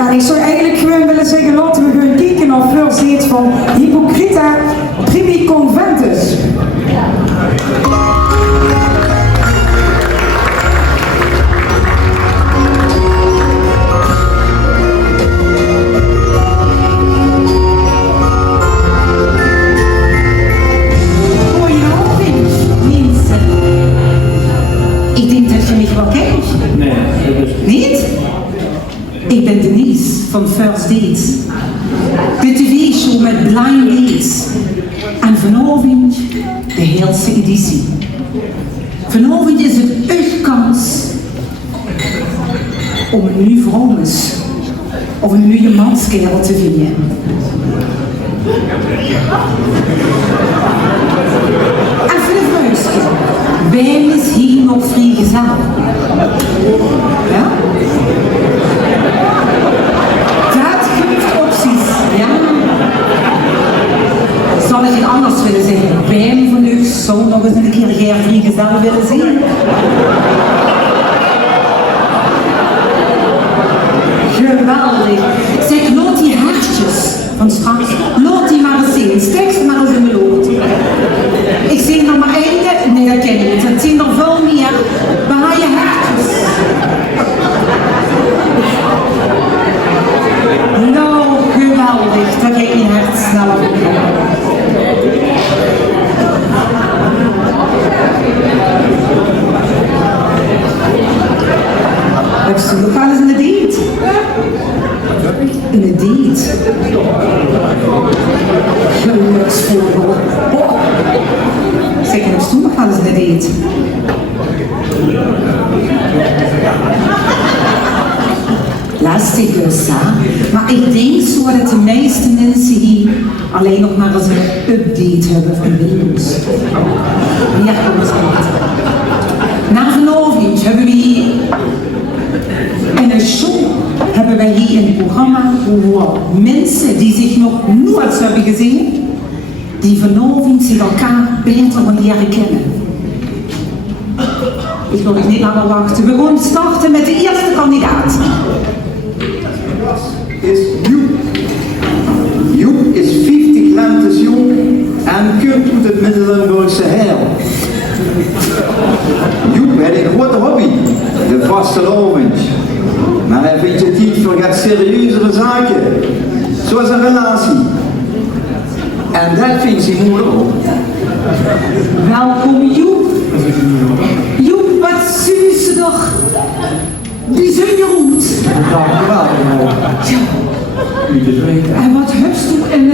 Ja, ik zou eigenlijk gewoon willen zeggen, laten we gewoon kijken naar First Dates van Hypocrita Primi Conventus. Ik ben Denise van First Dates, de tv-show met blind dates. En vanavond de heelse editie. Vanavond is het uw kans om een nieuwe vrouw of een nieuwe manskerel te vinden. Even een vuistje. Wij is hier nog vrijgezel. Ja? Dat geeft opties, ja. Zal ik het anders willen zeggen? Wij van u zou nog eens een keer geen vrijgezel willen zien. Geweldig. Zeg, laat die hartjes van straks, laat die maar eens zien. Steek ze maar eens in mijn lood. Ik zie nog maar één. Nee, dat ken ik niet. Het zien er veel meer. Waar je hartjes? Nou, geweldig. Dat gaat je hart sneller opgaan. We gaan eens in de date. In de date. Geluksvogel. Oh. Zeg, heb je nog gaan eens in de date. Lastig dus, hè? Maar ik denk zo dat de meeste mensen hier alleen nog maar eens een update hebben van Windows. Meer komt het niet. Na vanavond hebben we hier in een show, hebben wij hier in het programma voor mensen die zich nog nooit hebben gezien, die vanavond zich elkaar beter gaan leren kennen. Ik wil niet langer wachten. We gaan starten met de eerste kandidaat. Is Joep. Joep is 50 lentes jong en komt uit het Midden-Limburgse heil. Joep heeft een grote hobby, de vastelavond. Maar hij vindt je tijd voor wat serieuzere zaken, zoals een relatie. En dat vindt hij moeilijk ook. Welkom Joep. Joep, wat zie ze toch bijzonder goed. Dankjewel. En wat heb je een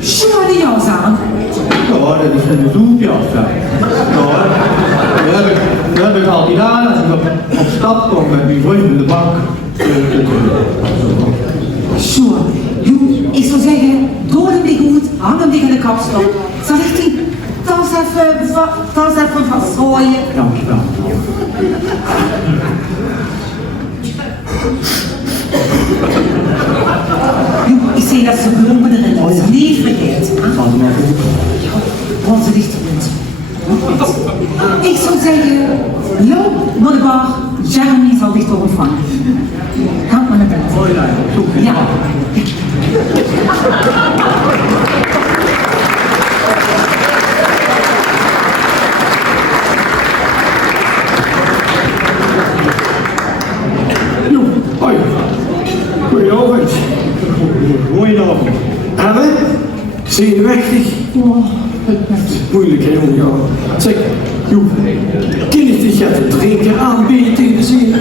chevalier aan? Ja, dat is een doeljas. Dat heb ik al gedaan als ik op stap kom met mijn vriend in de bank. Zo, Joep, ik zou zeggen, doe hem niet goed, hang hem tegen de kapstok. Zal ik die tas even vastgooien? Dankjewel. Ik zie dat ze bloemen erin is. Niet vergeet. Onze dichterpunt. Ik zou zeggen, loop naar de bar. Jeremy zal dich toch ontvangen. Ga maar naar bed. Ja. Hoi. Goedenavond. Goedenavond. Ellen, zie je wechtig? Oh, Moeilijk hè, jongen. Ja. Zeg, Joep, kan ik dich even drinken aanbieden? Zie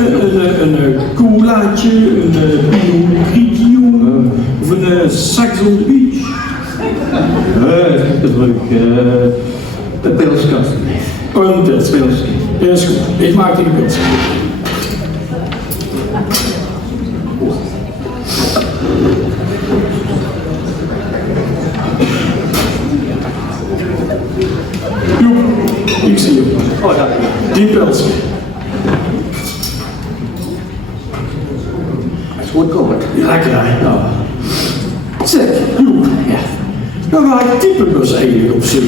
een colaatje, een biogrietje of een Sex on the Beach? De druk, de pilskast. Oh, dat is wel. Dat is goed. Ik maak die pils. Ik zie je. Oh ja. Die pils. Dat is goed komen. Lekker hè? Ja. Zeg, Joep. Ja. Nou, waar ik typebus eigenlijk op zoek.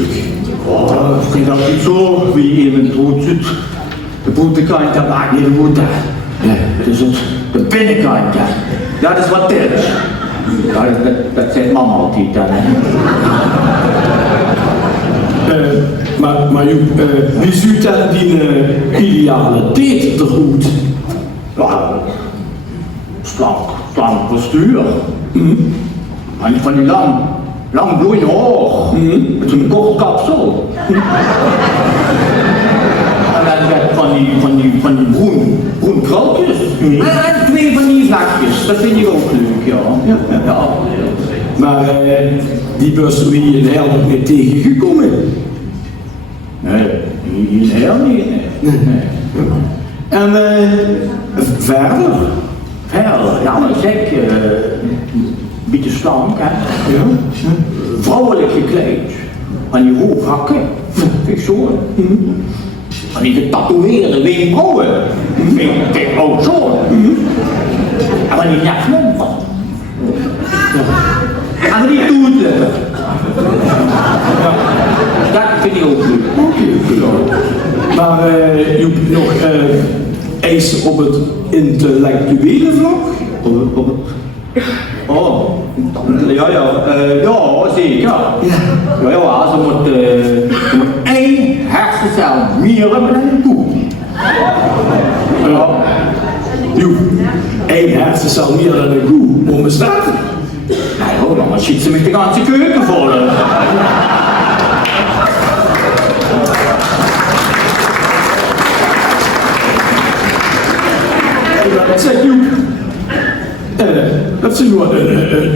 Oh, ik vind dat niet zo wie iemand goed zit. De buitenkant dat maakt niet de moeite. Nee, het is de binnenkant. Ja, dat is wat Turks. Ja, dat zegt mama altijd dan. Maar Joep, wie ziet dan die ideale date te goed? Ja, slank postuur. En van die lang blonde haar. Met een kort kapsel. En dan van die groen krultjes. En 2 van die vlakjes, dat vind ik ook leuk, ja. Ja. Maar die bus wie je heel nog niet tegengekomen. Nee, heel niet. Nee. En verder? Verder, ja, maar zeg, een beetje slank, hè. Ja. Vrouwelijk gekleed. Aan die hoofdhakken, vind ik zo. Aan die getatoeëerde wenkbrauwen, vind ik ook zo. En aan die nekmompen. En aan die toetleppen. Dat vind ik ook leuk. Maar Joep, nog eens op het intellectuele vlak? Oh, ja, zeker. Ja, ze moet 1 hersencel meer hebben dan een koe. Ja. Joep, 1 hersencel meer dan een koe, hoe bestaat het? Nou, dan schiet ze met de ganse keuken vol. Zeg Joep, dat is nu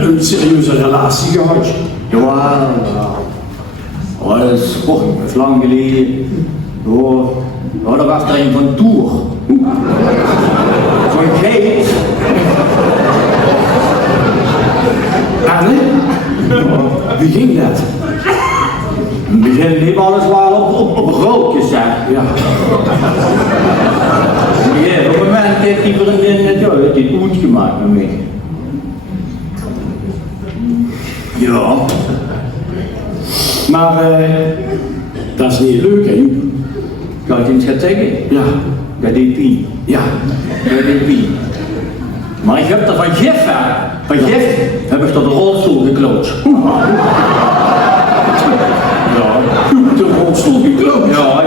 een serieuze relatie gehad. Ja. Oh, dat is lang geleden. Oh, dat was er een van Tour. Zo'n geit. Anne? Wie ging dat? In het begin liep alles wel op rookjes, hè. Ja. Ja, op het moment heeft die vriendin het goed gemaakt met mij. Ja. Maar dat is niet leuk, hè Joep? Kan je iets gaan zeggen? Ja. Dat deed pijn. Ja. Dat deed pijn. Maar ik heb er van gif, hè. Van gif heb ik tot de rolstoel gekloot. Ja. De rolstoel gekloot. Ja.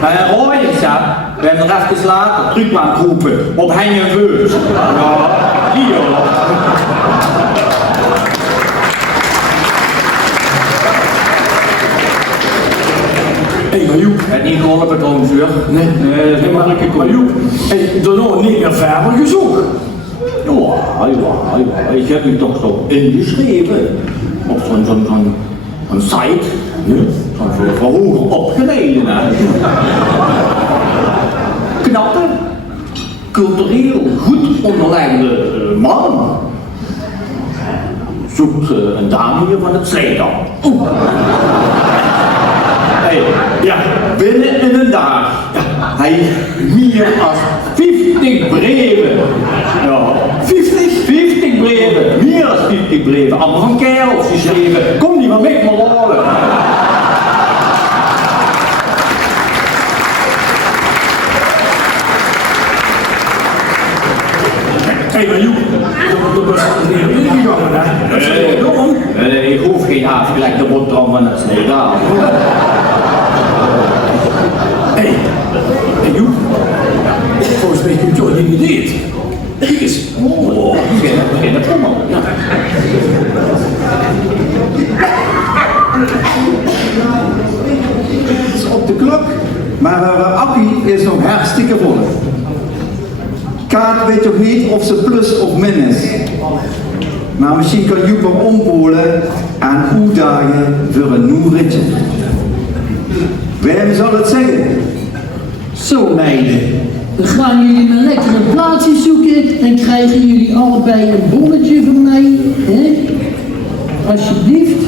En hoor je ze, we hebben er even later terug aan roepen op Henk en Veus. Ja, die hoor. Hé, maar Joep. Het niet geholpen trouwens, hoor. Nee, dat is maar een maar Joep, en daarna niet meer verder gezocht. Ja, ik heb u toch zo ingeschreven op zo'n site, voor hoger opgeleiden. Knappe, cultureel goed onderlegde man. Zoekt een dame hier van het Sleedam. Hey, ja, binnen in een dag. Ja, hij heeft meer dan 50 breven. Ja, 50 breven. Meer dan 50 breven. Allemaal van kerels geschreven. Kom niet maar met me rollen. Hé, maar Joep, dat was niet ingegangen, hè? Dat is heel dom. Ik hoef geen afgelekte boterham van het Sleedam. Hé, Joep, volgens mij kun je toch niet dit. Kijk eens. Oh, geen pommel. Ja. Het is op de klok, maar Appie is nog hartstikke vol. Kaat weet toch niet of ze plus of min is. Maar misschien kan Joep hem ompolen aan uitdagen voor een nieuw ritje. Wem zal het zeggen? Zo meiden, dan gaan jullie een lekkere plaatsje zoeken en krijgen jullie allebei een bonnetje van mij. Hè? Alsjeblieft.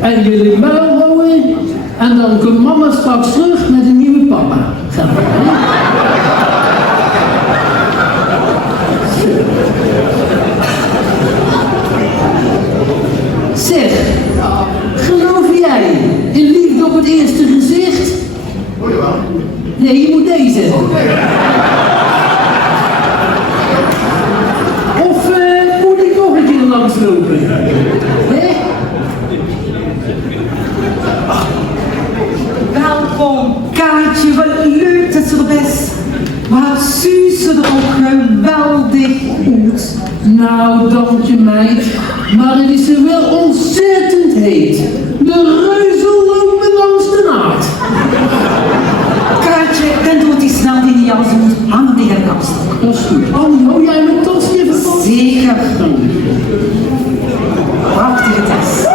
En jullie muil houden. En dan komt mama straks terug met een nieuwe papa. Gaan we, hè? Zeg, geloof jij in liefde op het eerste gezicht? Nee, je moet deze. Of Nou, dank je meid, maar het is er wel ontzettend heet. De reuzen lopen langs de naad. Kaartje, dan doet die snel die niet als moet hangen tegen de kast. Dat is goed. Annie, hou jij mijn tas even vast? Zeker. Prachtige tas.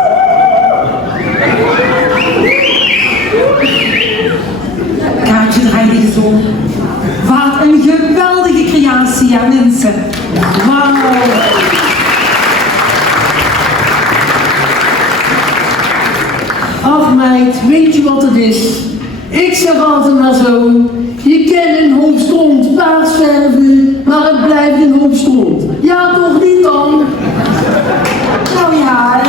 Kaartje, draai die zo. Wat een geweldige creatie, ja mensen. Wauw. Ach meid, weet je wat het is? Ik zeg altijd maar zo. Je kan een hoop stront paars verven, maar het blijft een hoop stront. Ja, toch niet dan? Nou ja,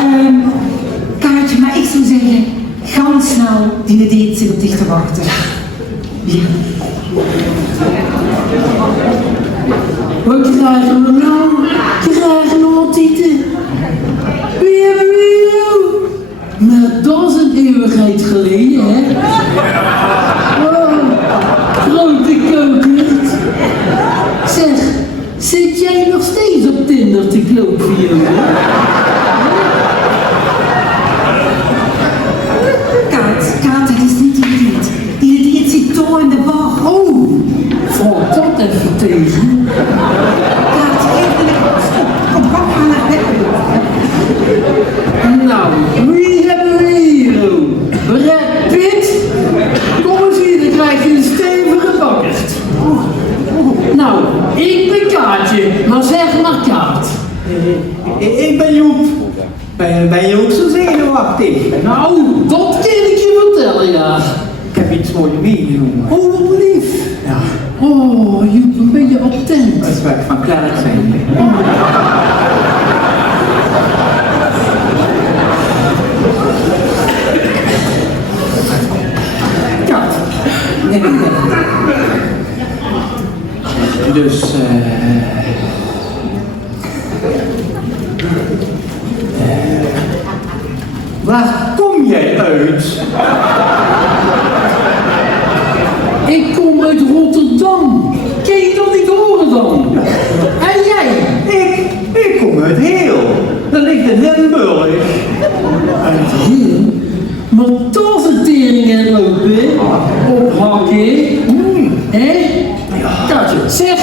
Kaartje, maar ik zou zeggen, ganz snel, die date zit op dich te wachten. Ja. Wat krijgen we nou? Krijgen we wat eten? Wie hebben we nou? Maar dat is een eeuwigheid geleden, hè? Oh, grote kokert. Zeg, zit jij nog steeds op Tinder te kloppen, jongen? Kaat, het is niet die date. Die date zit toch in de bar. Oh, valt dat even tegen? Kaat, even de kom, ga naar bed. Nou, wie hebben we hier? Brad Pitt? Kom eens hier, dan krijg je een stevige bakkert. Nou, ik ben Kaartje, maar zeg maar Kaart. Ik ben Joep. Ben je ook zo zenuwachtig? Nou, dat kan ik je vertellen, ja. Ik heb iets voor je meegenomen. Oh, wat lief. Ja, Oh, Joep, een beetje attent. dat is werk van Klerk zijn. Kaat. Nee. Dus, waar kom jij uit? Ik kom uit Rotterdam. Kan je dat niet horen dan? En jij? Ik kom uit Heel. Dat ligt in Limburg. Uit Heel? Maar dat is een tering en lopen, hè? Ophakken. Hé? Kaartje, zeg,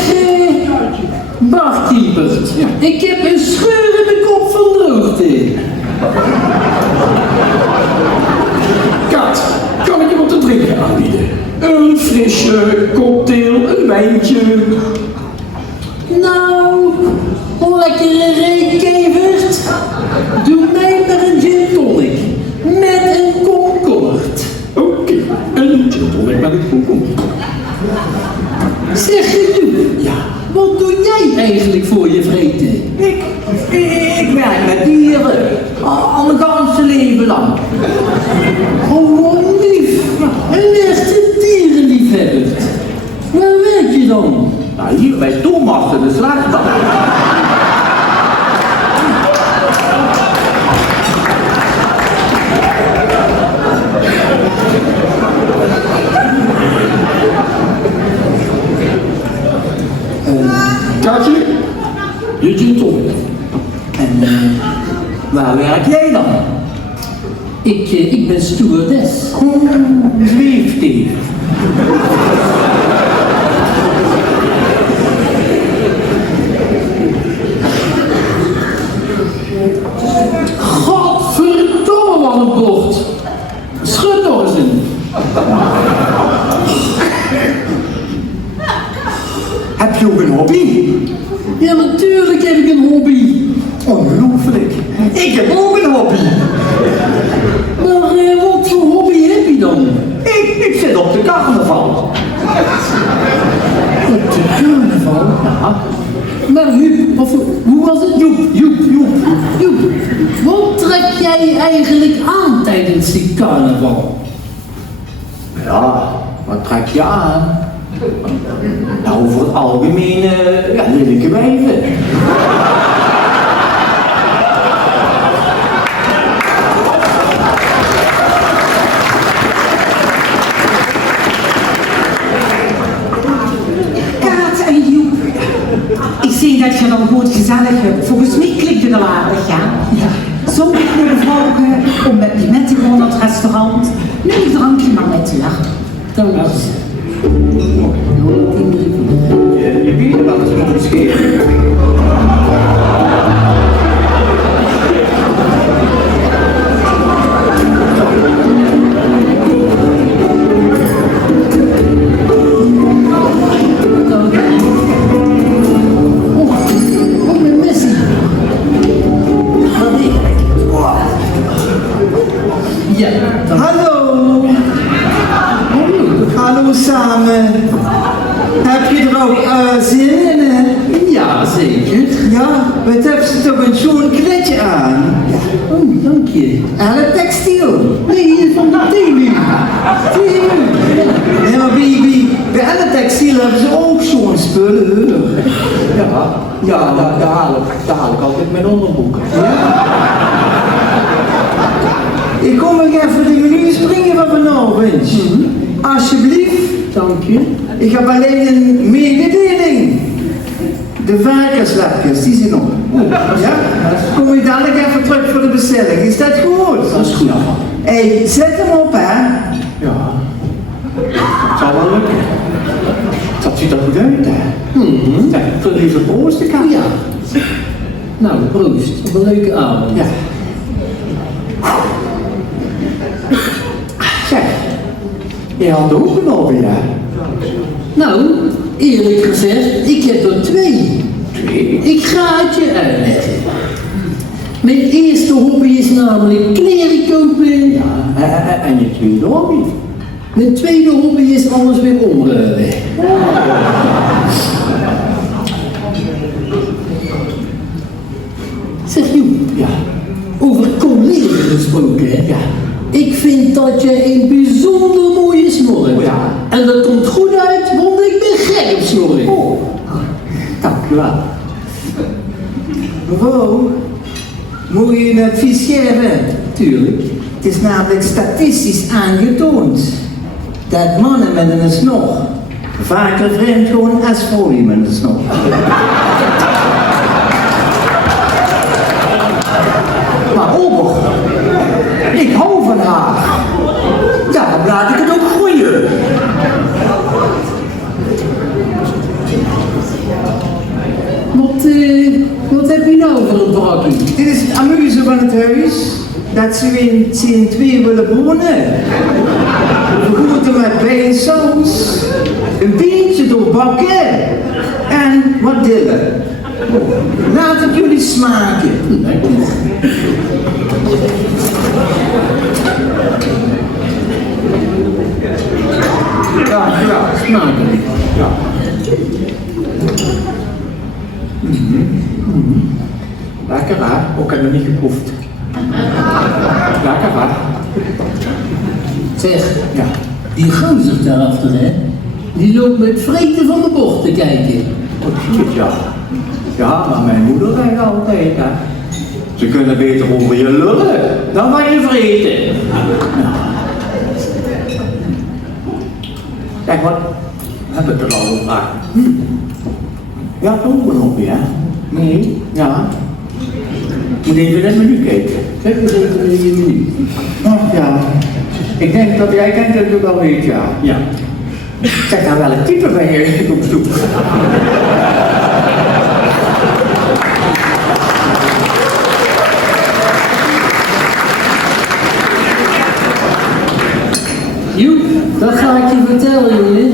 barkeeper. Ik heb een scheur in mijn kop van droogte. Kat, kan ik je wat te drinken aanbieden? Een frisse cocktail, een wijntje. Nou, lekkere reekkevert. Doe mij maar een gin tonic. Met een komkommert. Oké, een gin tonic met een komkommer. Zeg je nu, wat doe jij eigenlijk voor je vreten? Ik werk met dieren. Al mijn ganse leven lang. Oh, wat lief. Een echte dierenliefhebber. Waar werk je dan? Nou, hier bij Thomas de slachter. Kaartje, je gin tonic. En waar werk jij dan? Ik ben stewardess. Zweefteef. Godverdomme, wat een bocht. Schud nog eens in. Heb je ook een hobby? Ja, natuurlijk heb ik een hobby. Ongelooflijk. Ik heb ook een hobby. Maar wat voor hobby heb je dan? Ik zit op de carnaval. Op de carnaval? Ja. Maar Huub, of hoe was het? Joep. Wat trek jij eigenlijk aan tijdens die carnaval? Ja, wat trek je aan? Nou, over het algemeen, lelijke wijven. Kaat en Joep. Ik zie dat je dan goed gezellig hebt. volgens mij klinkt het wel aardig, ja. Zo ik naar de vrouw om met te gaan naar het restaurant. Neem een drankje maar met u, ja. Dank u. Je weet wat het moet schelen. Ja, dank u. Hallo! Hallo samen! Heb je er ook zin in? Hè? Ja, zeker. Ja, wat heeft ze toch een schoon kletje aan? Oh, dank je. En het textiel. Nee, van de tv. Nee, maar bij alle textiel hebben ze ook zo'n spullen. Ja, daar haal ik altijd mijn onderbroek. Ik kom nog even de menu springen van vanavond. Alsjeblieft. Dank je. Ik heb alleen een mededeling. De varkenslepjes, die zijn op. Ja? Kom je dadelijk even terug voor de bestelling. Is dat goed? Dat is goed. Hey, zet hem op, hè. Ja, dat zal wel lukken. Dat ziet er goed uit, hè? Zeg, voor deze proosten kan. Ja. Nou, proost. Op een leuke avond. Ja. Zeg, je had ook een alweer, hè? Nou, eerlijk gezegd, ik heb er 2. Ik ga het je uitleggen. Mijn eerste hobby is namelijk kleren kopen. Ja, en je tweede hobby? Mijn tweede hobby is alles weer omruilen. Zeg Joep, Ja. over coleren gesproken, hè? Ja. Ik vind dat je een bijzonder mooie snor hebt. Oh ja. En dat komt goed uit, want ik ben gek op snorren. Oh, dank u wel. Mevrouw, moet je een advies geven? Tuurlijk. Het is namelijk statistisch aangetoond dat mannen met een snor vaker vreemd gaan als vrouwen met een snor. Maar Ober, ik hou van haar. Daarom laat ik het ook groeien. Wat heb je nou voor een brakkie? Dit is het amuse van het huis, dat ze in 2 willen wonen. We groeten met bijsaus, een beetje doorbakken en wat dillen. Laat het jullie smaken. Ja, smakelijk. Ja. Lekker, hè? Ook heb ik nog niet geproefd. Lekker, hè? Zeg, Ja. die gozer daarachter, hè? Die loopt met vreten van de bocht te kijken. Wat zie je, ja. Ja, maar mijn moeder zei altijd, hè. Ze kunnen beter over je lullen dan van je vreten. Ja. Kijk, wat heb ik er al over? Ja, toch een hobby, hè? Nee. Ja. Moet even in het menu kijken. Kijk eens even in je menu. Ach ja. Ik denk dat jij kent het ook wel weet, ja. Ja. Zeg nou welk type ben je op zoek? Joep, dat ga ik je vertellen, jongen.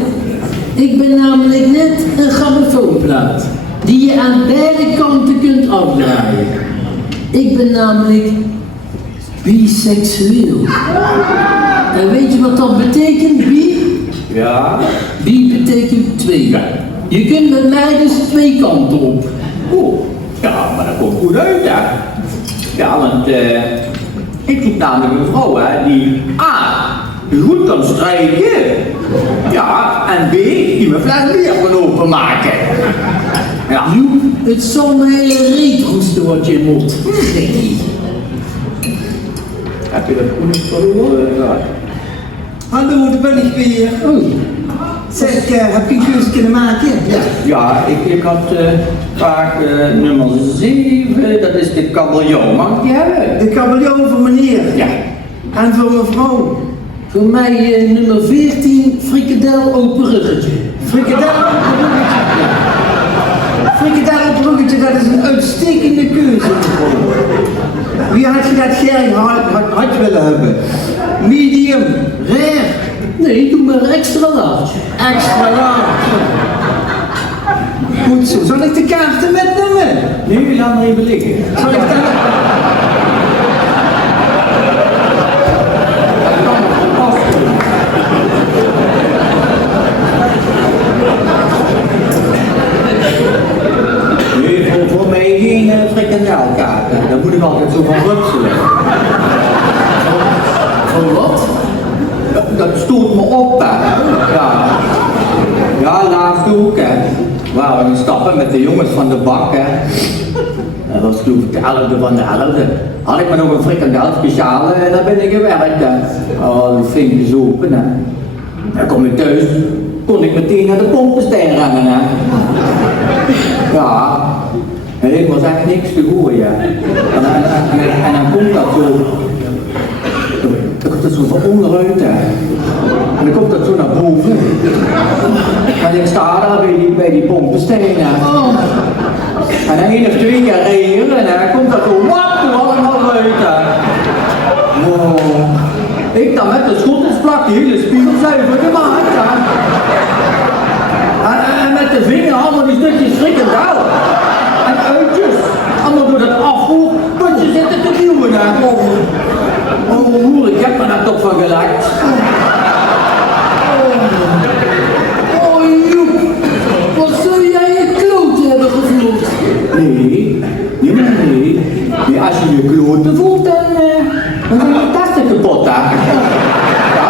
Ik ben namelijk net een grammofoonplaat die je aan beide kanten kunt afdraaien. Ik ben namelijk biseksueel. En weet je wat dat betekent, bi? Ja. Bi betekent 2. Ja. Je kunt met mij dus 2 kanten op. Oh, ja, maar dat komt goed uit, hè? Ja, want ik zoek namelijk een vrouw, hè, die A, goed kan strijken, ja, en B, die mijn fles bier kan openmaken. Ja. Joep, het zal mij een reet roesten wat je mot. Gekkie. Heb je dat goed verloren? Ja. Hallo, daar ben ik weer. Oh, Zeg, heb je een keuze kunnen maken? ja. Ja, ik had Vraag nummer 7, dat is de kabeljauw. Mag ik die hebben? De kabeljauw voor meneer. Ja. En voor mevrouw. Voor mij nummer 14, frikadel open ruggetje. Frikadel op een ruggetje. Frikadel op een ruggetje, dat is een uitstekende keuze. Wie had je dat graag had willen hebben? Medium, rare, Nee, doe maar extra large. extra large. Goed zo, zal ik de kaarten metnemen? Nu, laat maar even liggen. Zal ik dat... Nee, voor mij geen frikandelkaart. Daar moet ik altijd zo van rupselen. Van wat? Dat stoot me op, hè. Ja. Ja, laatst ook, hè. We waren stappen met de jongens van de bak, hè. Dat was geloof ik de 11e van de 11e. Had ik maar nog een frikandel speciaal en daar ben ik gewerkt, hè. Oh, die vinkjes open, hè. Dan kom ik thuis, kon ik meteen naar de pompenstein rennen, hè. Ja, en ik was echt niks te gooien. En dan komt dat zo. Dan komt dat zo van onderuit, hè. En dan komt dat zo naar boven. En ik sta daar bij die pompenstein, hè. En dan 1 of 2 keer regelen en dan komt dat zo wap er allemaal uit, hè. Wow. Ik dan met de schottelsplak die hele spiegelzuiver gemaakt, hè. En met de vinger allemaal die stukjes frikandel. En uitjes. Allemaal door dat afvoerputje zitten te duwen, hè. Oh, ik heb me daar toch van gelekt. Oh Joep, wat zou jij je kloot hebben gevoeld? Nee. Nee, als je je kloten voelt, dan zijn je tasten kapot, hè. Ja.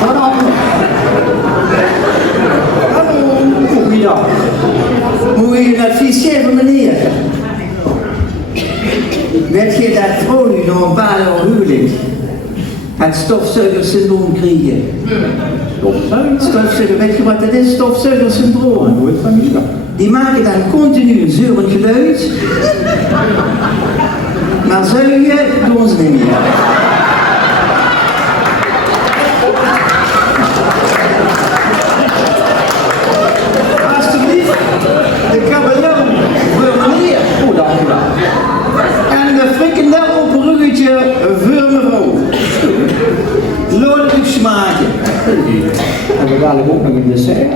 Wat dan? Hallo. Goeiedag. Hoe je dat fichier van meneer? Weet je dat vrouwen nog een paar jaar huwelijk het stofzuigersyndroom krijgen? Stofzuiger, weet je wat dat is? Stofzuigersyndroom. Nooit van hier. Die maken dan continu een zeurend geluid, maar zuigen doen ze niet meer. Alsjeblieft, de kabeljauw voor meneer. Oh, dankjewel. En de frikandel op een ruggetje voor mevrouw. Lodelijk smaken. En we dadelijk ook nog een dessert.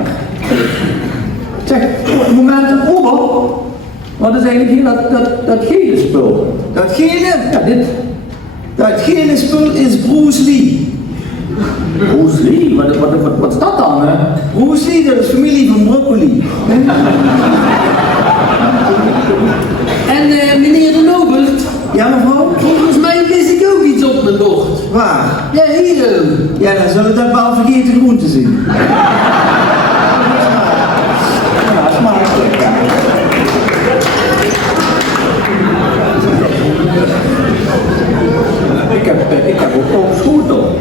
Zeg, Moment, Ober. Wat is eigenlijk hier dat gele spul? dat gele, Ja, dit. dat gele spul is Bruce Lee. Bruce Lee, wat is dat dan, hè? Bruce Lee, dat is familie van broccoli. En meneer de Nobert, Ja mevrouw? volgens mij wist ik ook iets op mijn bord. Waar? Ja, hier. Ja, dan zullen dat wel vergeten groenten zien. Ja, smakelijk, ja. Ik heb ook schotel.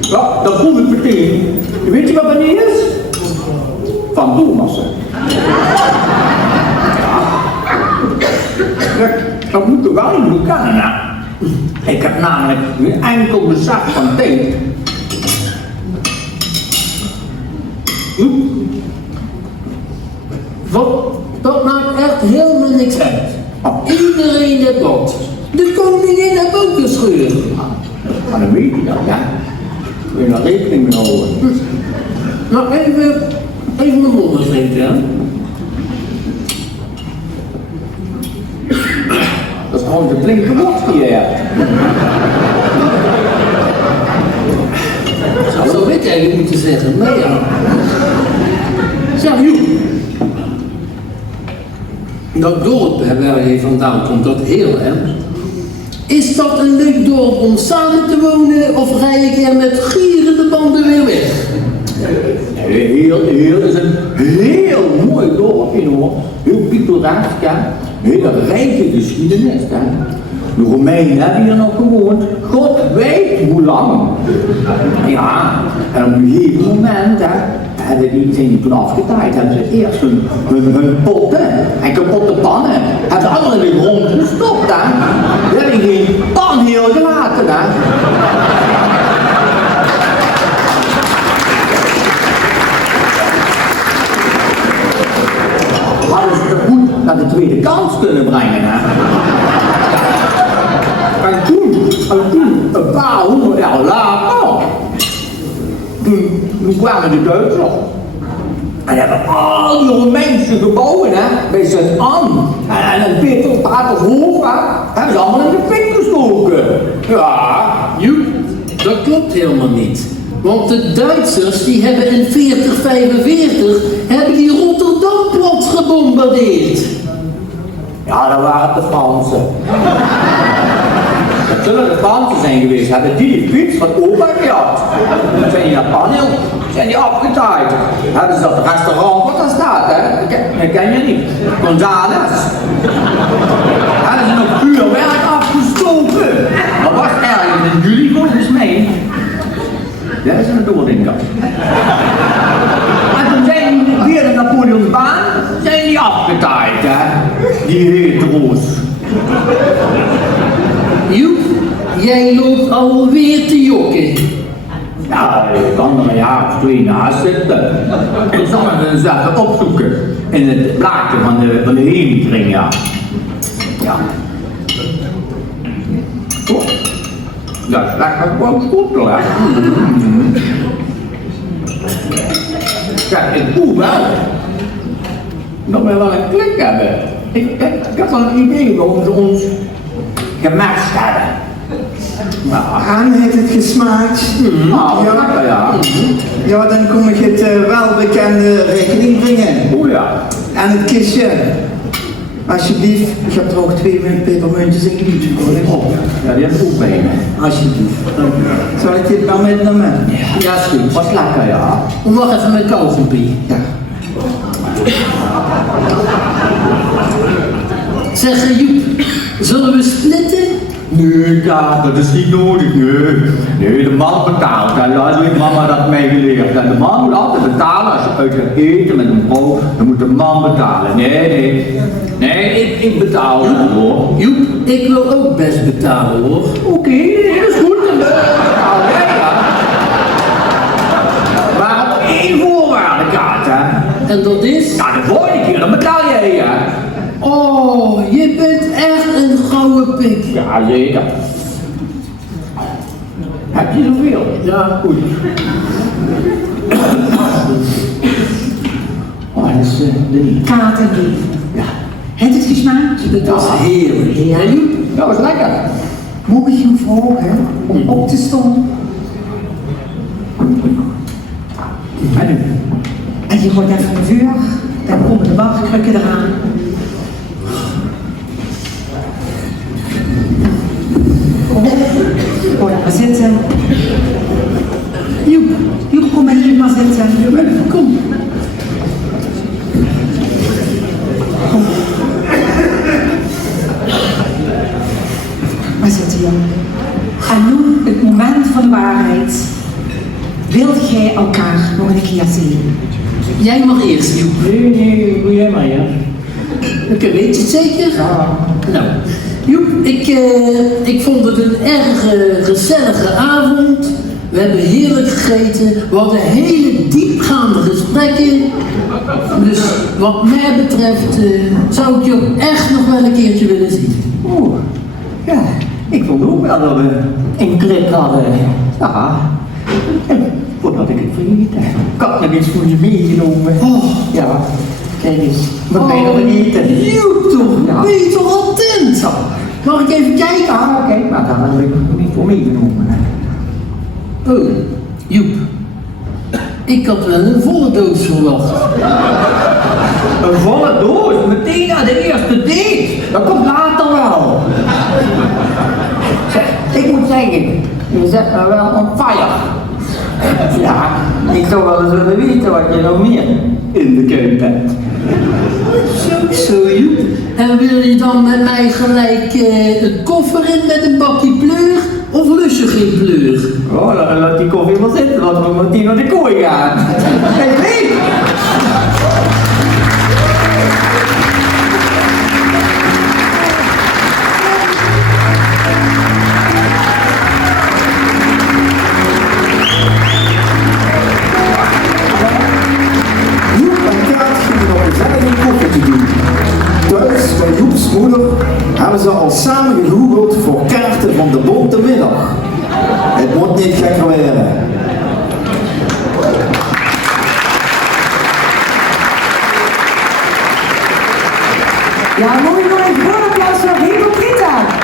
Ja, dat proef ik meteen. Weet je wat dat niet is? Van Thomas. Ja, dat moet er wel in kennen, hè. Ik heb namelijk een enkel bezag van thee. Dat maakt echt helemaal niks uit. Iedereen heeft wat. De koningin heeft ook een scheur. Maar dan weet je dat, ja. Wil je daar rekening mee houden? Nou, even mijn mond eens eten, hè. Dat is gewoon de flinke wodka die je hebt. Dat zou ik eigenlijk moeten zeggen, maar ja. Zeg, Joep. Dat dorp waar je vandaan komt, dat heel, hè. Is dat een leuk dorp om samen te wonen of rij ik er met gierende banden weer weg? Heel is een heel mooi dorpje, hoor. Heel pittoresk, hè. Hele rijke geschiedenis, hè. De Romeinen hebben hier nog gewoond, God weet hoe lang. Ja, en op een gegeven moment zijn die toen afgetaaid, hebben ze eerst hun potten en kapotte pannen, hebben ze allemaal in de grond gestopt. Ze hebben geen pan heel gelaten. Hadden ze het goed naar de tweede kans kunnen brengen. En toen, een paar honderd jaar later, toen kwamen de Duitsers. En hebben al die Romeinse gebouwen bij Sint-Anne en Peter-Patershof hebben ze allemaal in de fik gestoken. Ja. Joep, dat klopt helemaal niet. Want de Duitsers die hebben in 4045 hebben die Rotterdam plots gebombardeerd. Ja, dat waren de Fransen. Dat zullen de Fransen zijn geweest, hebben die fiets van opa gehad. Dat zijn die Japanners, zijn die afgetaaid. Hebben ze dat restaurant wat daar staat, dat ken je niet. Gonzales. Hebben ze nog vuurwerk afgestoken. Dat was ergens in juli volgens mij. Dat is een doordenker. En toen zijn die weer de Napoleonsbaan, zijn die afgetaaid, die hetero's. Joep, jij loopt alweer te jokken. Ja, ik kan er een jaar of 2 naast zitten. Ik zal het eens even opzoeken in het blaadje van de hemkring, ja. Ja. Goed. Dat is lekker gewoon goed hoor. Kijk, ik voel wel dat we wel een klik hebben. Ik heb wel een idee waarom ze ons gematcht hebben. En heeft het gesmaakt? Ja, dan kom ik het welbekende rekening brengen. Oh ja. En het kistje. Alsjeblieft, ik heb er ook 2 pepermuntjes in gebied. Ja, die heb ik ook bij me. Alsjeblieft. Zal ik dit wel meenemen? Ja, is goed. Was lekker, ja. Wacht even met kauwgompie. Ja. Zeg Joep, zullen we splitten? Nee, ja, dat is niet nodig, nee. De man betaalt. Ja, zo heeft mama dat mij geleerd. De man moet altijd betalen als je uit gaat eten met een vrouw, dan moet de man betalen. Nee, ik betaal hoor. Joep, ik wil ook best betalen hoor. Oké, dat is goed, dan betaal jij ja. Maar op 1 voorwaarde, Kaat, En dat is? Nou, de volgende keer, dan betaal jij ja. Oh, je bent echt een gouden pik. Ja, zeker. Heb je zoveel? Ja, goed. Oh, dat is de Kaat en Joep. Ja. Heeft het gesmaakt? Het was heerlijk. Ja. En Joep? Dat was lekker. Moet ik je vragen om op te staan? En nu? En je gooit even een vuur, dan komen de barkrukken eraan. Kom op, ga daar maar zitten. Joep, kom maar hier maar zitten. Kom. Maar zit hier. En nu het moment van de waarheid. Wilt jij elkaar nog een keer zien? Jij mag eerst, Joep. Nee, doe jij maar, ja. Oké, weet je het zeker? Ja. Nou, Joep, ik vond het een erg gezellige avond. We hebben heerlijk gegeten. We hadden hele diepgaande gesprekken. Dus wat mij betreft zou ik je ook echt nog wel een keertje willen zien. Oeh, ja, ik vond ook wel dat we een klik hadden. Ja, en voordat ik het vergeten. Ik had nog iets voor je meegenomen. Oh. Ja, kijk eens, wat ben je nog vergeten? Joep toch, Ja. ben je toch attent? Mag ik even kijken? Ah, oké, maar daar heb ik nog niet voor meegenomen. Oh, Joep. Ik had wel een volle doos verwacht. Een volle doos, meteen na de eerste date. Dat komt later wel. Zeg, ik moet zeggen, je zet me wel on fire. Ja, ik zou wel eens willen weten wat je nog meer in de keuken hebt. Zo Zo, Joep. En wil je dan met mij gelijk een koffer in met een bakje pleur? Of lust je geen pleur? Oh, laat die koffie maar zitten. Laten we meteen naar de kooi gaan. Hey, hey! Joep en Kaat gingen nog gezellig een koffertje doen. Thuis bij Joeps moeder hebben ze al samen gegoogeld voor kaarten van de bonte middag. Het moet niet gekker worden. Ja, mooi, mooi. Groot applaus voor Hypocrita.